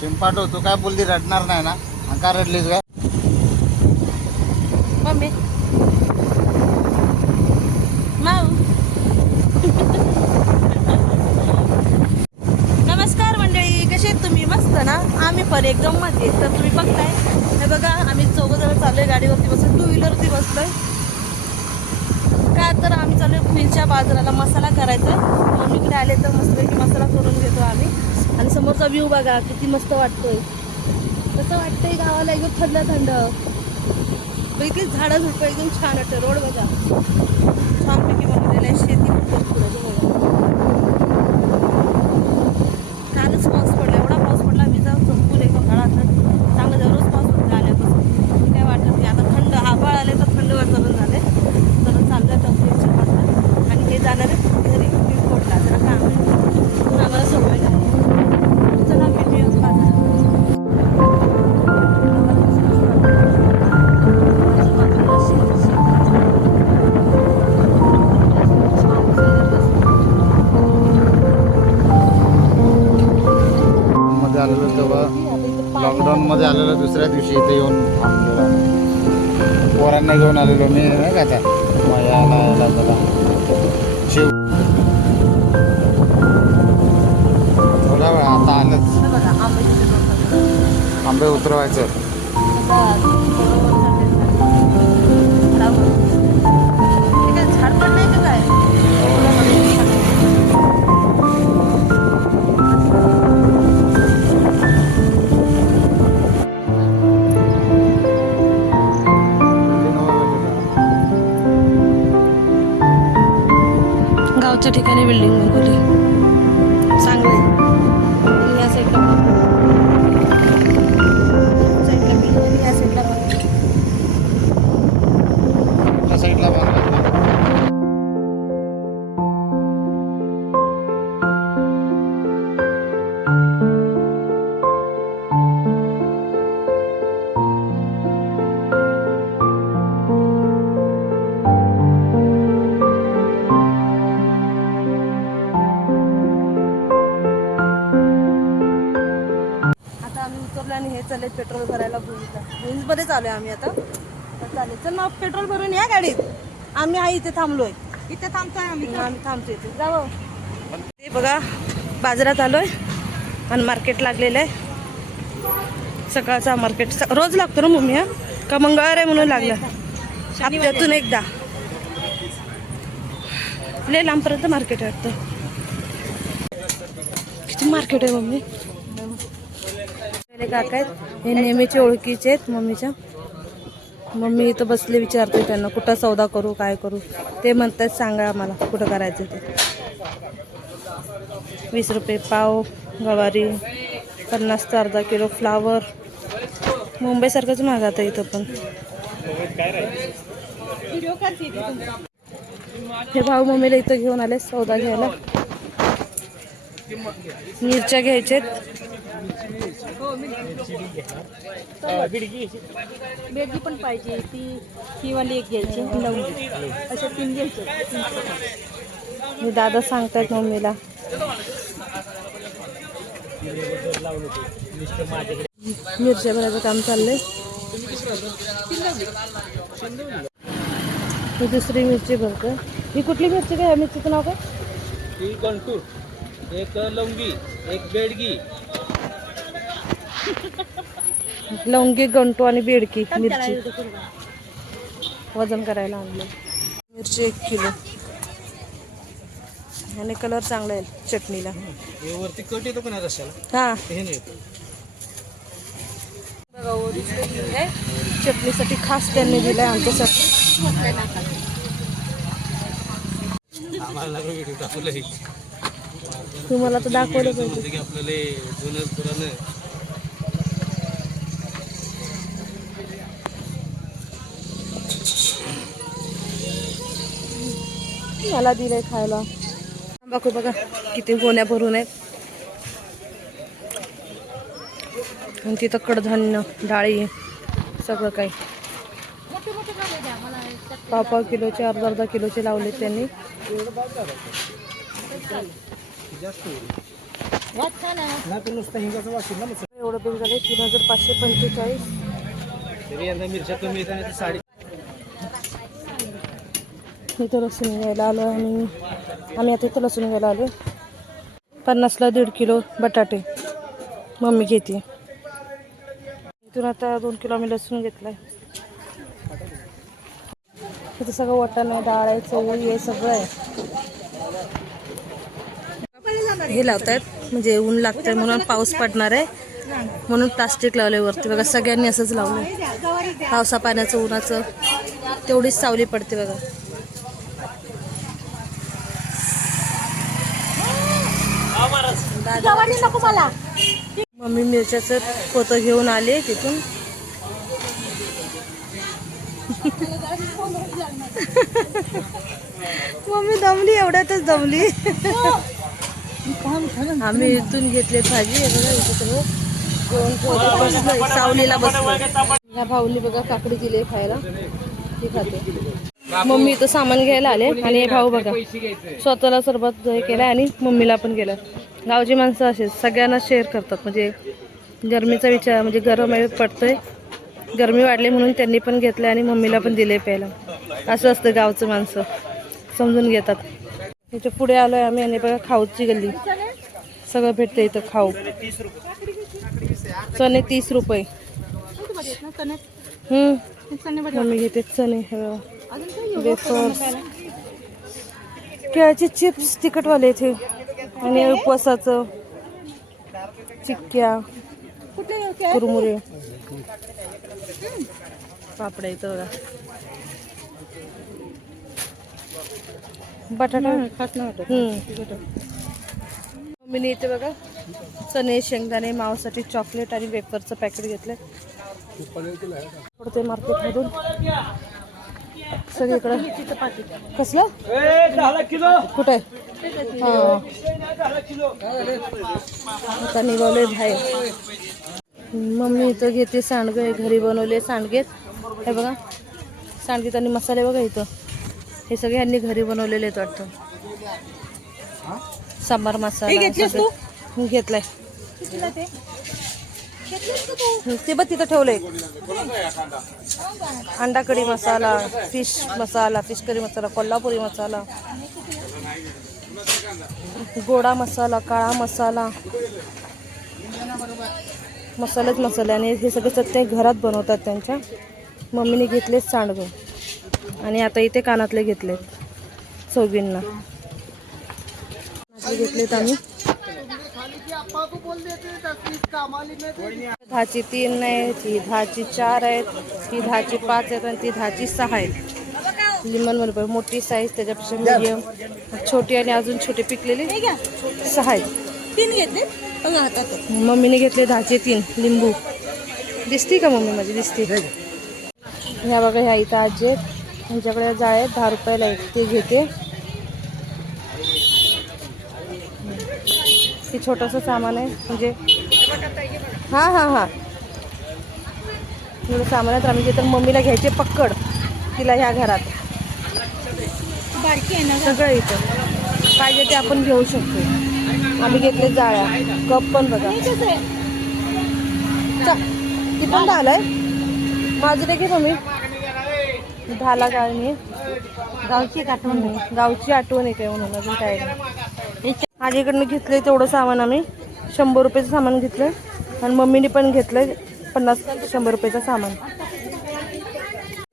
चिंपाटो तू काय बोलली रडणार नाही ना? हा का रडलीस काय? मम्मी. नमस्कार मंडळी कसे आहेत तुम्ही? मस्त ना? आम्ही पण एकदम मजेत. तर तुम्ही बघताय हे बघा आम्ही चौघ जण चाललोय गाडीवरती बसून. टू व्हीलरवरती बसलोय. काय तर आम्ही चाललोय पुढच्या बाजाराला मसाला करायचा. मम्मीकडे आले तर मस्तपैकी मसाला करून घेतो आम्ही. आणि समोरचा व्ह्यू बघा किती मस्त वाटतोय. कसं वाटतंय गावाला? एकदम थंड थंड इथलीच झाडं झुडपं एकदम छान वाटतं. रोड बघा. छानपैकी बनवलेलं आहे शेती. पोरांना घेऊन आलेलो मी नाही का आता? यायला यायला त्याला शिव. थोडा वेळ आता आलंच. आंबे उतरवायचं. ঠিকানি বিল্ডিং বলি भुईमध्ये चालू आहे आम्ही आता. चालेल. चल मग पेट्रोल भरून या गाडीत. आम्ही आहे इथे थांबलोय. इथे थांबतोय आम्ही आम्ही थांबतो इथे. जावं ते बघा बाजारात आलोय. आणि मार्केट लागलेलं आहे. सकाळचा मार्केट रोज लागतो ना मम्मी हा? का मंगळवार आहे म्हणून लागलं? हप्त्यातून एकदा. लय लांबपर्यंत मार्केट आहे वाटतं. किती मार्केट आहे मम्मी? काका आहेत. हे नेहमीचे ओळखीचे आहेत मम्मीच्या. मम्मी इथं बसले विचारते त्यांना कुठं सौदा करू काय करू? ते म्हणतात सांगा आम्हाला कुठं करायचं ते? वीस रुपये पाव गवारी पन्नास ते अर्धा किलो फ्लावर. मुंबईसारखंच महागात आहे इथं पण. हे भाऊ मम्मीला इथं घेऊन आले सौदा घ्यायला. मिरच्या घ्यायच्यात बेडगी पण पाहिजे ती ही वाली एक घ्यायची लवंगी अशा तीन घ्यायच्या दादा सांगतायत मम्मीला. मिरच्या भरायचं काम चाललंय. ही दुसरी मिरची भरतो ही कुठली मिरची काय मिरचीचं नाव काय? ही गंटूर एक लवंगी एक बेडगी. लवंगी गंटू आणि बेडकी मिरची. वजन करायला आणलं. मिरची एक किलो. आणि कलर चांगला आहे चटणीला. हे वरती कट येतो पण हा. हे नाही येतो. बघा ओरिजिनल हिंग आहे चटणीसाठी खास त्यांनी दिलाय आमच्यासाठी. आम्हाला हे तुम्हाला तर दाखवलं पाहिजे आपल्याला पुरानं मला दिलंय खायला. बघू बघा किती गोण्या भरून आहेत. आणि तिथं कडधान्य डाळी सगळं काही. पाव पाव किलोचे अर्धा अर्धा किलोचे लावले त्यांनी. नाही तर नुसतं हिंगाचं वाशील ना मग एवढं बिल झाले तीन हजार पाचशे पंचेचाळीस. तरी यंदा मिरच्या कमी येतात नाही तर साडी इथं लसूण घ्यायला आलो आणि आम्ही आता इथं लसूण घ्यायला आलो पन्नासला दीड किलो बटाटे. मम्मी घेते. इथून आता दोन किलो आम्ही लसूण घेतलाय. इथं सगळं वाटाणं डाळ आहे चवळी आहे सगळं आहे. हे लावतायत. म्हणजे ऊन लागतंय म्हणून पाऊस पडणार आहे. म्हणून प्लास्टिक लावले वरती. बघा सगळ्यांनी असंच लावलं पावसा पाण्याचं उन्हाचं. तेवढीच सावली पडते बघा. मम्मी मिरच्याचं पोतं घेऊन आले तिथून. मम्मी दमली एवढ्यातच दमली. आम्ही इथून घेतले भाजी बघा सावलीला बसलोय. भाऊनी बघा काकडी दिली खायला. ती खाते. मम्मी इथं सामान घ्यायला आले आणि हे भाऊ बघा स्वतःला सरबत हे केलं आणि मम्मीला पण केलं गावची माणसं असे सगळ्यांना शेअर करतात. म्हणजे गरमीचा विचार म्हणजे गरम आहे पडतंय. गरमी वाढली म्हणून त्यांनी पण घेतलं आणि मम्मीला पण दिले प्यायला. असं असतं गावचं माणसं. समजून घेतात. इथे पुढे आलोय आम्ही आणि बघा खाऊची गल्ली. सगळं भेटतं इथं खाऊ. चणे तीस रुपये. मी मम्मी घेते चणे वेफर्स. केळ्याचे चिप्स तिखटवाले इथे. आणि उपवासाचं. चिक्क्या. कुरमुरे. पापड्या इथं बघा. बटाटा? खात मम्मीने इथे बघा चणे शेंगदाणे मावासाठी चॉकलेट आणि वेफरचं पॅकेट घेतलंय. पडते मार्केटमधून सगळीकडं. कसलं? कुठे हा. आता निघालोय बाहेर. मम्मी इथं घेते सांडगं घरी बनवले सांडगेत. हे बघा सांडगेत आणि मसाले बघा इथं. हे सगळे ह्यांनी घरी बनवलेले आहेत वाटतं. सांबार मसाला घेतलाय. ते? बघ तिथं ठेवलंय. अंडा कढी मसाला फिश मसाला फिश करी मसाला कोल्हापुरी मसाला गोडा मसाला काळा मसाला मसालेच मसाले. आणि हे सगळे ते घरात बनवतात त्यांच्या. मम्मीने घेतले सांडगं. आणि आता इथे कानातले घेतलेत चौघींना. कानातले घेतलेत आम्ही. दहाची तीन आहेत ही दहाची चार आहेत ही दहाची पाच आहेत आणि ती दहाची सहा आहेत. लिमन बरोबर मोठी साईज त्याच्यापेक्षा मीडियम छोटी आणि अजून छोटी पिकलेली सहा आहेत. तीन घेतले. मम्मीने घेतले दहाचे तीन लिंबू. दिसती का मम्मी माझी? दिसते. ह्या बघा ह्या इथं आजी आहेत. ह्यांच्याकडे जाळ आहेत दहा रुपयाला आहेत ते घेते. ते छोटंसं सामान आहे म्हणजे हां हां हां. एवढं सामान आहे तर आम्ही घेतो मम्मीला घ्यायचे पक्कड. तिला ह्या घरात. बारकी आहे ना सगळं इथं. पाहिजे ते आपण घेऊ शकतो. आम्ही घेतले जाळ्या. कप पण बघा. ती पण दहाला आहे माझं घे मम्मी. दहाला गाळणी गावची आठवण गावची आठवण आहे काय म्हणून अजून काय नाही. आजीकडनं घेतलंय तेवढं सामान आम्ही. शंभर रुपयाचं सामान घेतलंय. आणि मम्मीने पण घेतलंय पन्नास शंभर रुपयाचं सामान.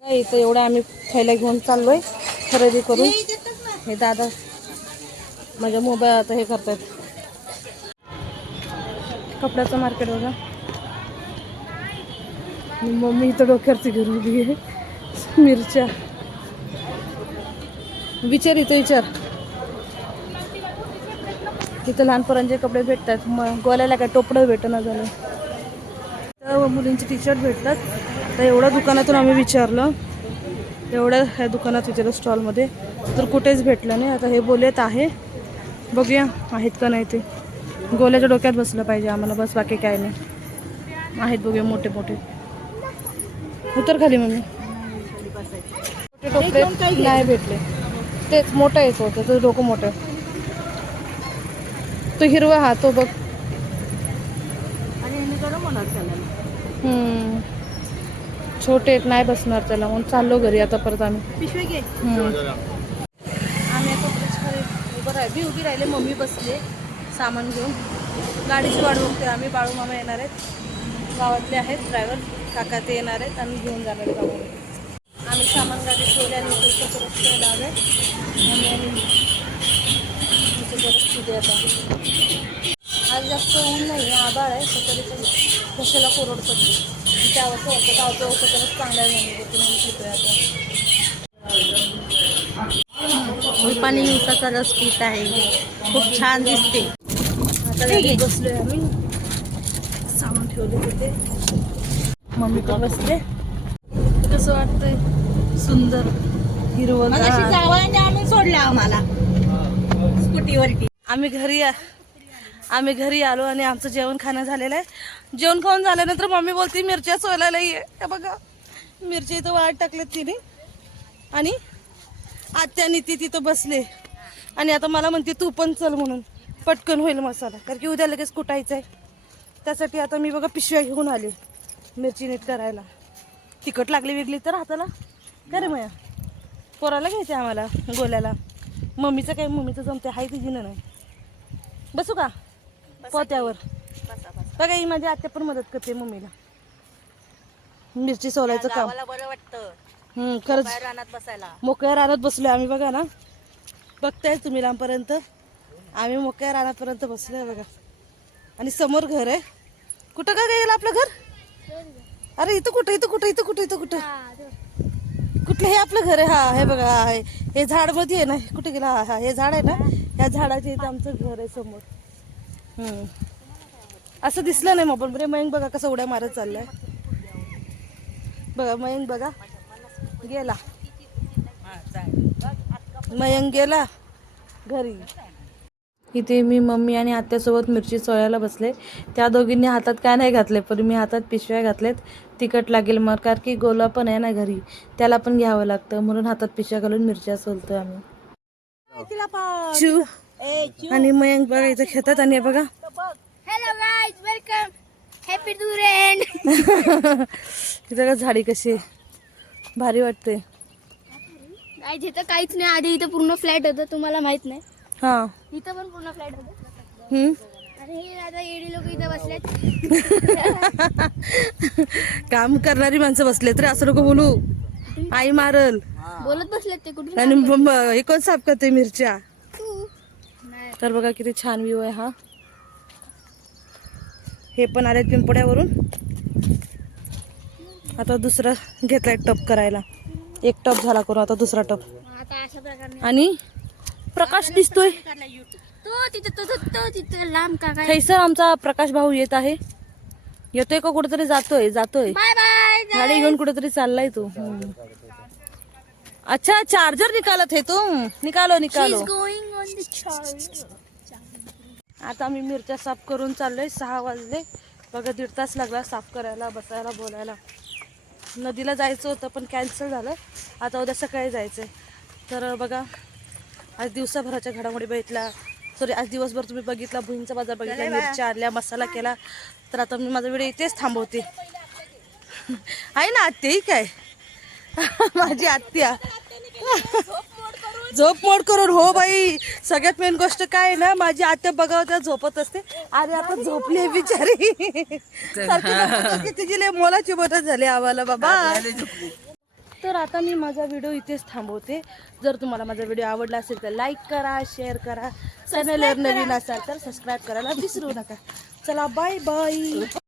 नाही इथं एवढं आम्ही खायला घेऊन चाललोय खरेदी करून. हे दादा माझ्या मोबाईल आता हे करतात कपड्याचं मार्केट बघा. मम्मी इथं डोक्यावरती घेऊन उभी आहे. मिरच्या. विचार इथं विचार. इथं लहान पोरांचे कपडे भेटतात. मग गोल्याला काय टोपडं भेटणं झालं. तर मुलींचे टी शर्ट भेटतात. तर एवढ्या दुकानातून आम्ही विचारलं. एवढ्या ह्या दुकानात विचारलं स्टॉलमध्ये. तर कुठेच भेटलं नाही. आता हे बोलत आहे. बघूया आहेत का नाही ते. गोल्याच्या डोक्यात बसलं पाहिजे आम्हाला. बस बाकी काय नाही. आहेत बघूया मोठे मोठे उतर खाली मम्मी. टोपले नाही भेटले. तेच मोठा येतो त्याचं डोकं मोठं. तो हिरवा हा तो बघ. हम्म. छोटे आहेत नाही बसणार त्याला. म्हणून चाललो घरी आता परत आम्ही. पिशवी घे. हम्म. आम्ही आता ब्रिज खाली उभं राहिले मी उभी राहिले मम्मी बसले सामान घेऊन. गाडीची वाट बघते आम्ही बाळू मामा येणार आहेत. गावातले आहेत ड्रायव्हर काका ते येणार आहेत आणि घेऊन जाणार आहेत आम्हाला सामान गाडी ठेवले आणि इथे इथे परत आहे मम्मी आणि परत तिथे आता आज जास्त ऊन नाही आहे आभाळ आहे. सकाळीचं कशाला कोरड पडते आणि त्यावर असं वाटतं गावचं होतं तरच चांगल्या बोलते म्हणून शिकतोय आता. पाणी उसाचा रस पीत आहे. खूप छान दिसते. आता बसलोय आम्ही. सामान ठेवले तिथे. मम्मी पण बसले. कसं वाटतंय? सुंदर हिरवं आणून सोडलं आम्हाला. स्कूटीवरती. आम्ही घरी आम्ही घरी आलो आणि आमचं जेवण खाणं झालेलं आहे. जेवण खाऊन झाल्यानंतर मम्मी बोलते मिरच्या सोलायला ये. हे बघा मिरच्या इथं वाट टाकलेत तिने. आणि आत्यानी ती तिथं बसले. आणि आता मला म्हणते तू पण चल म्हणून. पटकन होईल मसाला. कारण की उद्या लगेच कुटायचं आहे त्यासाठी आता मी बघा पिशव्या घेऊन आले. मिरची नीट करायला. तिखट लागली वेगळी तर हाताला. काय रे मया. पोराला घ्यायचं आम्हाला गोल्याला. मम्मीचं काय मम्मीचं जमते हाय तिची नाही. बसू का? पोत्यावर. बघा ही माझी आत्या पण मदत करते मम्मीला. मिरची सोलायचं काम. बरं वाटतं. हम्म, खरंच. रानात बसायला. मोकळ्या रानात बसलोय आम्ही बघा ना. बघताय तुम्ही लांबपर्यंत. आम्ही मोकळ्या रानापर्यंत बसलोय बघा. आणि समोर घर आहे. कुठं का गेलं आपलं घर? अरे इथं कुठं इथं कुठं इथं कुठं इथं कुठं? कुठलं हे आपलं घर आहे हा हे बघा हा, हे हे झाडमध्ये आहे ना कुठे गेला हा हा हे झाड आहे ना या झाडाच्या इथं आमचं घर आहे समोर. हम्म. असं दिसलं नाही मोबाईल मध्ये. मयंक बघा कसं उड्या मारत चाललाय. बघा मयंक बघा. गेला. मयंक गेला. घरी. इथे मी मम्मी आणि आत्यासोबत मिरची सोलायला बसले. त्या दोघींनी हातात काय नाही घातले पण मी हातात पिशव्या घातलेत. तिखट लागेल मग कारण की गोला पण आहे ना घरी. त्याला पण घ्यावं लागतं म्हणून हातात पिशव्या घालून मिरच्या सोलतोय आम्ही. आणि मयंक बघा इथं खेळतात आणि बघा. इथं का झाडी कशी. भारी वाटते काहीच नाही. आधी इथं पूर्ण फ्लॅट होतं तुम्हाला माहीत नाही. हा. इथं पण पूर्ण फ्लॅट होतं. हम्म. आणि हे आता एडी लोक इथं बसलेत. काम करणारी माणसं बसले तरी असं नको बोलू. आई मारल. बोलत बसलेत ते कुठे आणि हे कोण साफ करते मिरच्या? तर बघा किती छान व्ह्यू आहे हा. हे पण आलेत पिंपड्यावरून. आता दुसरा घेतलाय टप करायला. एक टप झाला करू आता दुसरा टप. आता अशा प्रकारे. आणि प्रकाश दिसतोय. तो तिथं तो तो- तो तिथं लांब का काय? थैसर आमचा प्रकाश भाऊ येत आहे. येतोय का कुठेतरी? जातोय जातोय. बाय बाय गाडी घेऊन कुठेतरी चाललाय तो. अच्छा चार्जर निकालत है तुम निकालो निकालो. आता आम्ही मिरच्या साफ करून चाललोय सहा वाजले. बघा दीड तास लागला साफ करायला बसायला बोलायला. नदीला जायचं होतं पण कॅन्सल झालं. आता उद्या सकाळी जायचं आहे तर बघा आज दिवसाभराच्या घडामोडी बघितल्या. सॉरी आज दिवसभर तुम्ही बघितला भुईंचा बाजार बघितला मिरच्या आणल्या मसाला केला. तर आता मी माझा व्हिडिओ इथेच थांबवते. आहे ना आत्या ही काय? माझी आत्या. झोप मोड करून हो बाई. सगळ्यात मेन गोष्ट काय आहे ना माझी आत्या बघावं त्या झोपत असते. अरे आता झोपली बिचारी. तिची लय मोलाची मदत झाली आम्हाला बाबा. तर आता मी माझा व्हिडिओ इथेच थांबवते. जर तुम्हाला माझा व्हिडिओ आवडला असेल तर लाईक करा शेअर करा. चॅनलवर नवीन असाल तर सबस्क्राईब करायला विसरू नका. चला बाय बाय